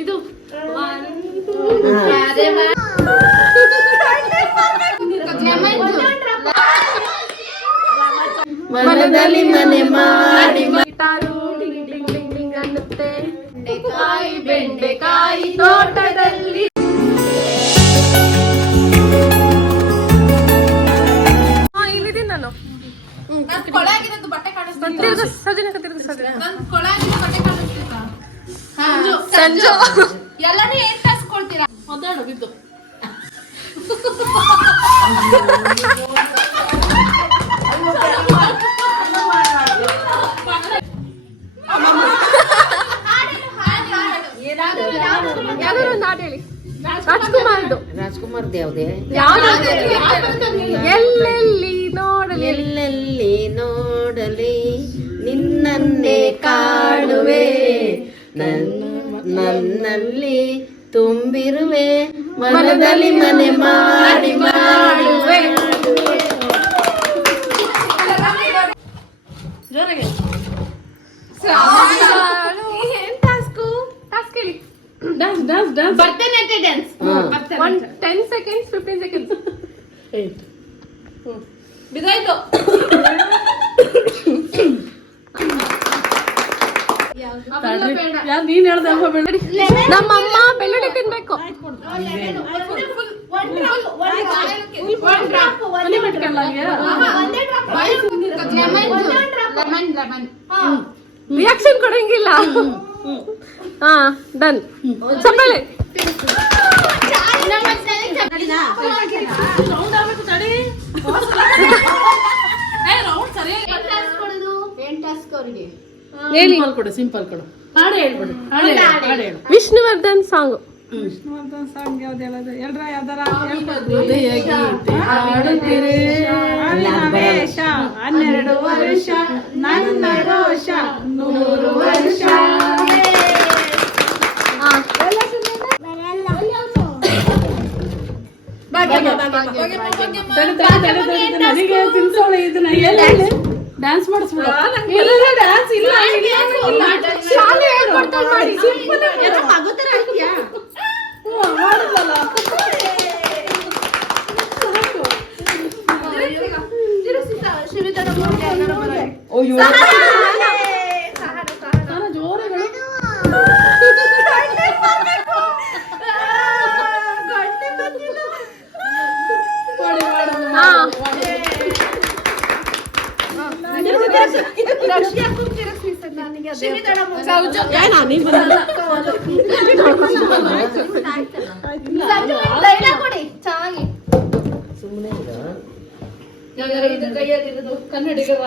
ಇದು ಮನದಲ್ಲಿ ಮನೆ ಮಾಡಿ ಅನ್ನುತ್ತೆ ಬೆಂಡೆಕಾಯಿ ತೋಟದಲ್ಲಿ. ಇಲ್ಲಿದ್ದೀನಿ ನಾನು. ಸಂಜು ಎಲ್ಲರೂ ಏನ್ ತರ್ಸ್ಕೊಳ್ತೀರಾ? ಮಾತಾಡು ಬಿದ್ದು. ಯಾವ್ದಾದ್ರು ಒಂದು ಹಾಡು ಹೇಳಿ. ರಾಜ್ಕುಮಾರ್ದು. ರಾಜ್ಕುಮಾರ್ದು ಯಾವುದೇ? ಎಲ್ಲೆಲ್ಲಿ ನೋಡಲಿ ಎಲ್ಲೆಲ್ಲಿ ನೋಡಲಿ ನಿನ್ನನ್ನೇ ಕಾಡುವೆ, ನನ್ನಲ್ಲಿ ತುಂಬಿರುವೆ, ಮನದಲ್ಲಿ ಮನೆ ಮಾಡಿ ಮಾಡುವೆ. ಜೋರಾಗಿ ಭರತನಾಟ್ಯ ಡ್ಯಾನ್ಸ್. 10 seconds 15 seconds. ಬಿದ್ದಾಯ್ತು. ನೀನ್ ಹೇಳ್ದಪ್ಪ ಬೆಳ್ಳುಳ್ಳಿ. ನಮ್ಮಮ್ಮ ಬೆಳ್ಳುಳ್ಳಿ ತಿನ್ಬೇಕು. ರಿಯಾಕ್ಷನ್ ಕೊಡಂಗಿಲ್ಲ. ಹಾ ಡನ್. ಚಪ್ಪಾಳೆ. ಸಿಂಪಲ್ ಕೊಡು. ಹಾಡು ಹೇಳ್ಬಿಡು. ವಿಷ್ಣುವರ್ಧನ್ ಸಾಂಗ್. ವಿಷ್ಣುವರ್ಧನ್ ಸಾಂಗ್ ಯಾವ್ದು ಹೇಳೋದು? ಎಲ್ರ ಯಾವ್ದಾರ ವೇಷ 12 ವರ್ಷ ನನ್ನ ರೋಷ 100 ವರ್ಷ. ನನಗೆ ತಿನ್ಸೋಳೆ ಇದನ್ನ ಡ್ಯಾನ್ಸ್ ಮಾಡಿಸ್ಬಿಡ. ಡ್ಯಾನ್ಸ್ ಇಲ್ಲ ಶಾಲೆ ಹೇಳ್ಕೊಡ್ತಾಳೆ ಮಾಡಿ. ಮಾಡಿದ್ಲಲ್ಲ. ಜೋರಾಗಿ ಕನ್ನಡಿಗರ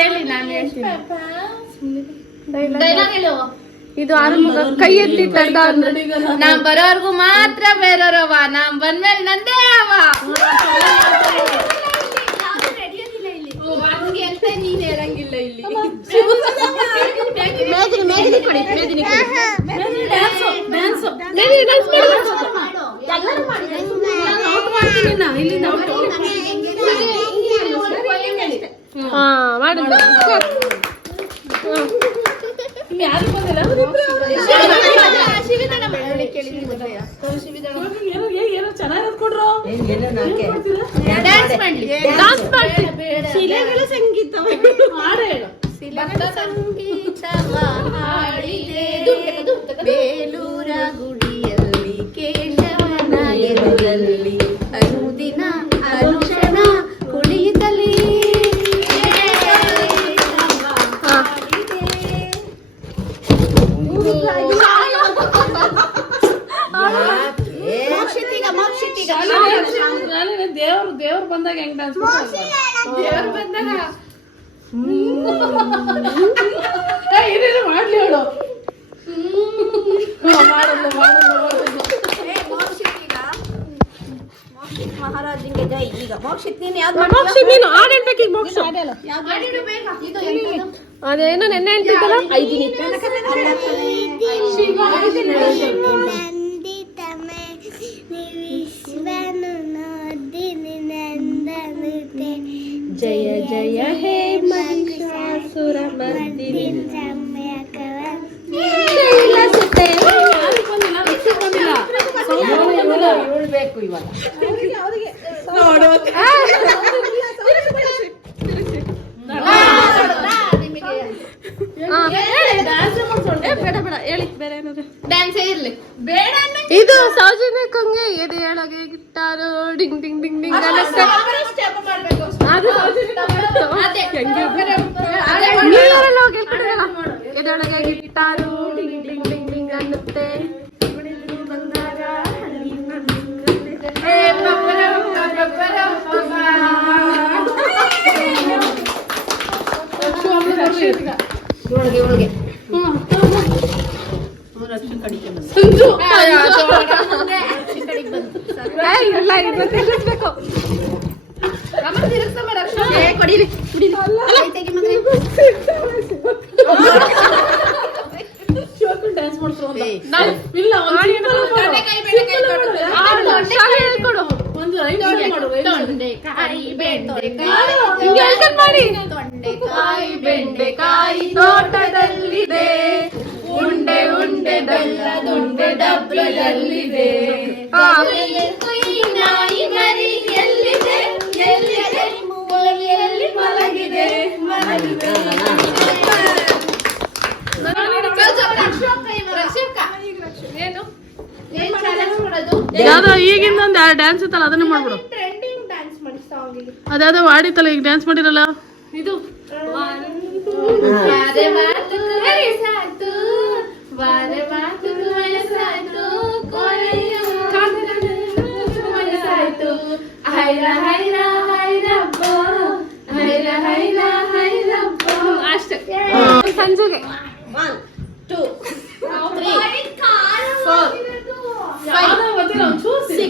ಹೇಳಿ. ನಾನು ಇದು ಆರಂಭ ಕೈ ಎತ್ತಿ ತಂದ. ನಾನ್ ಬರೋರ್ಗು ಮಾತ್ರ ಬೇರೆಯವ್ರವ, ನಾನ್ ಬಂದ್ಮೇಲೆ ನಂದೇ ಅವ. ನೀನ್ ಹೇಳಂಗಿಲ್ಲ ಇಲ್ಲಿ. ಮಾಡಿದ್ರು. ಯಾರು ಬಂದಿಲ್ಲ. ಏನೋ ಚೆನ್ನಾಗಿರೋದು ಕೊಡ್ರು. ಶಿಲೆಗಳ ಸಂಗೀತ ಹಾಡು ಹೇಳು. ಬೇಲೂರ ಗುಡಿಯಲ್ಲಿ ಕೇಶವನ ಎದುರಲ್ಲಿ ಅನುದಿನ ಅನುಕ್ಷಣ ಕುಣಿತಲಿ ದೇವ್ರು ಬಂದಾಗ ಹೆಂಗ್ ಡ್ಯಾನ್ಸ್ ದೇವ್ರು ಬಂದಾಗ ಮಾಡ್ಲಿ ಹೇಳು. ಮಹಾರಾಜಂಗೆ ಜೈ. ಈಗ ಮೋಕ್ಷಿತ್ ನೀನು ಯಾವ್ದು ನೀನು ಹಾಡು ಹೇಳ್ಬೇಕು. ಈಗ ಮೋಕ್ಷ ಅದೇನೋ ನೆನ್ನೆ ಹೇಳ್ತಿದ್ದಲ್ಲ. ಜಯ ಜಯ ಹೇ ಮಹಿಷಾಸುರ ಸುರ ಮದ್ದಿನಿ ಹೇಳ್ಬೇಕು ಇವಾಗ ಡ್ಯಾನ್ಸ್ ಇರ್ಲಿ ಇದು ಸೌಜನ್ಯಕ್ಕಂಗೆ ಎದೆಯೊಳಗೆ guitar ding ding ding ding ಅನ್ನತ್ತೆ ಅದು ನೀರಲ್ಲಿ ಹೋಗಿ ಎದೆಯೊಳಗೆ guitar ding ding ding ding ಅನ್ನತ್ತೆ ಇವಳಿಗೆ ಸಂಜು ಇಲ್ಲ ಇದು ತಿಳಿಸ್ಬೇಕು ಕೊಡಿಲಿ ಡ್ಯಾನ್ಸ್ ಮಾಡ್ಸೋ ಅಂತ. ಏ. ಇಲ್ಲ ಶಾಲೆ ಹೇಳ್ಕೊಡು ಒಂದು ರೈಟ್ ಮಾಡು ತೊಂಡೆಕಾಯಿ ಬೆಂಡೆಕಾಯಿ ಮಾಡಿ ತೊಂಡೆಕಾಯಿ ಬೆಂಡೆಕಾಯಿ ತೋಟದಲ್ಲಿದೆ ಉಂಡೆ ಉಂಡೆ ಬೆಲ್ಲದುಂಡೆ ಡಬ್ಬಿಯಲ್ಲಿದೆ ನಾಯಿ ಮರಿ ಎಲ್ಲಿದೆ ಎಲ್ಲಿದೆ ಮೂಲೆಯಲ್ಲಿ ಮಲಗಿದೆ ಮಲಗಿದೆ ಏನು ಯಾವ್ದೋ ಈಗಿಂದ ಒಂದು ಡ್ಯಾನ್ಸ್ ಇತ್ತಲ್ಲ ಅದನ್ನೇ ಮಾಡ್ಬಿಡು. ಟ್ರೆಂಡಿಂಗ್ ಡ್ಯಾನ್ಸ್ ಮಾಡಿ ಸಾಂಗಿಗೆ ಅದ್ಯಾವ್ದೋ ವಾಡಿತ್ತಲ್ಲ ಈಗ ಡ್ಯಾನ್ಸ್ ಮಾಡಿರಲ್ಲ ಇದು ವಾರೆ ಮಾತು ವಯಸ್ಸಾಯ್ತು ವಾರೆ ಮಾತು ವಯಸ್ಸಾಯ್ತು ಕೊನೆಯ ವಯಸ್ಸಾಯ್ತು ಹೈರ ಹೈರ ಹೈರಪ್ಪ ಹೈರ ಹೈರ ಹೈರಪ್ಪ ಅಷ್ಟೇ ಸಂಜೆಗೆ 1 2 ಯಾವ್ದೋ ಗೊತ್ತಿಲ್ಲ ಒಂದು ಚೂಸ್ 6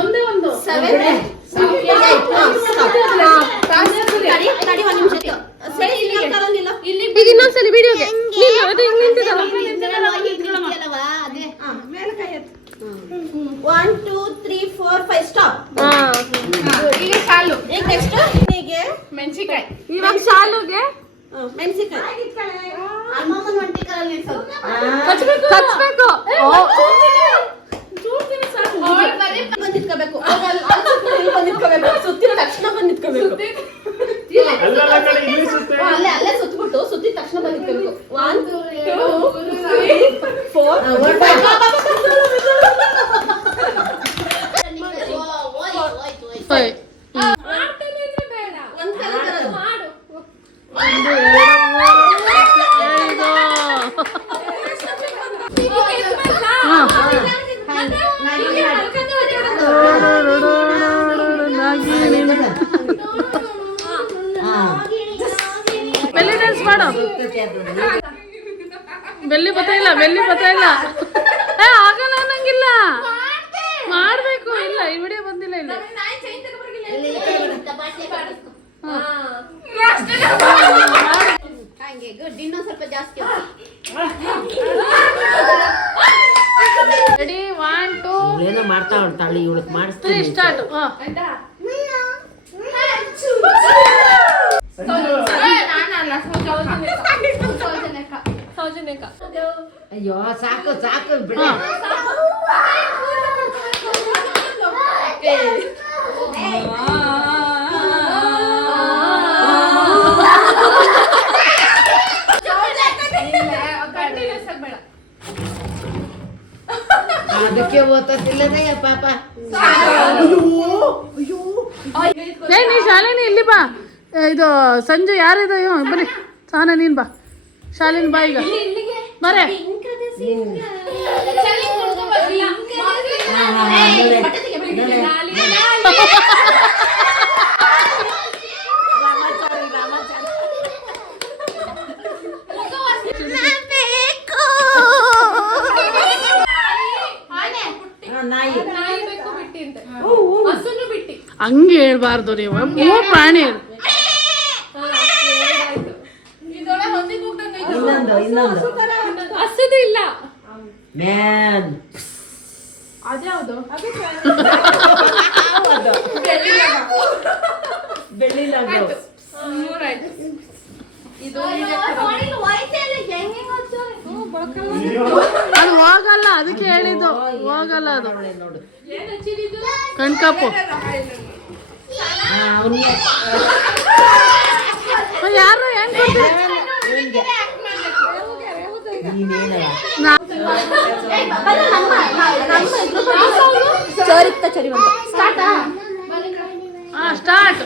ಒಂದೇ ಒಂದು 7 ತಡಿ ಒಂದು ನಿಮಿಷ ಸರಿ ಇಲ್ಲಿ ತರಲಿಲ್ಲ ಇಲ್ಲಿ ಈಗ ಇನ್ನೊಂದ್ಸಲಿ ವಿಡಿಯೋಗೆ ಅದು ಹಿಂಗ್ ನಿಂತಿದಲ್ಲ ಅದೇ ಮೇಲೆ ಕೈ ಎತ್ತು 1 2 3 4 5 ಸ್ಟಾಪ್ ಈಗ ಶಾಲು ಈಗ ನೆಕ್ಸ್ಟ್ ಹೀಗೆ ಮೆಣಸಿಕಾಯಿ ಇವಾಗ ಶಾಲುಗೆ ಮೆಣಸಿನಕಾಯಿ ಅಮ್ಮಮ್ಮನ ಒಂಟಿ ಕಾಲಲ್ಲಿ ಕಚ್ಬೇಕು ಬಂದಿಟ್ಕೋಬೇಕು ಬಂದಿಟ್ಕೋಬೇಕು ಸುತ್ತಿನ ತಕ್ಷಣ ಬಂದಿಟ್ಕೋಬೇಕು ಅಲ್ಲೇ ಅಲ್ಲೇ ಸುತ್ತಬಿಟ್ಟು ಸುತ್ತಿದ ತಕ್ಷಣ ಬಂದಿಟ್ಕೋಬೇಕು 1 2 3 4 ಬೆಲ್ಲಿ ಡ್ಯಾನ್ಸ್ ಮಾಡು. ಬೆಲ್ಲಿ ಬತ್ತಾಯಿಲ್ಲ ಏ ಆಗಲ್ಲ ಅನ್ನಂಗಿಲ್ಲ ಮಾಡ್ಬೇಕು. ಇಲ್ಲ ಈ ವಿಡಿಯೋ ಬಂದಿಲ್ಲ ಇಲ್ಲ ಹಾಗೆ ಗುಡ್ ಇನ್ನೊಂದು ಸ್ವಲ್ಪ ಜಾಸ್ತಿ ರೆಡಿ 1 2 ಏನೋ ಮಾಡ್ತಾ ಹೊಂಟಾಳಿ ಇವಳಕ್ 3 ಮಾಡಿಸ್ತೀನಿ ಸ್ಟಾರ್ಟ್. ಸೌಜನ್ಯಕ ಅಯ್ಯೋ ಸಾಕು ಸಾಕು ಬಿಡ ಅದಕ್ಕೆ ಓದ್ತಿಲ್ಲದಯ್ಯ ಪಾಪ. ಏ ನೀ ಶಾಲಿನಿ ಇಲ್ಲಿ ಬಾ. ಇದು ಸಂಜೆ ಯಾರಿದೆ ಬನ್ನಿ ಸಾನ ನೀನ್ ಬಾ. ಶಾಲಿನಿ ಬಾ ಈಗ ಬರೇ. ಹಂಗೆ ಹೇಳ್ಬಾರ್ದು ನೀವು. ಮೂರು ಪ್ರಾಣಿ ಇನ್ನೊಂದು ಹಸುದು ಇಲ್ಲ ಮ್ಯಾನ್ ಅದ್ಯಾವುದು ಬೆಳ್ಳಿ ಮೂರಾಯ್ತು ಅದು ಹೋಗಲ್ಲ, ಅದಕ್ಕೆ ಹೇಳಿದ್ದು ಹೋಗಲ್ಲ ಅದು. ಕಣ್ಕಪ್ಪು ಯಾರು ಹೆಂಗ್ ಚೋರಿತ್ತ ಚೋರಿ ಬಂದ ಸ್ಟಾರ್ಟಾ ಸ್ಟಾರ್ಟ್.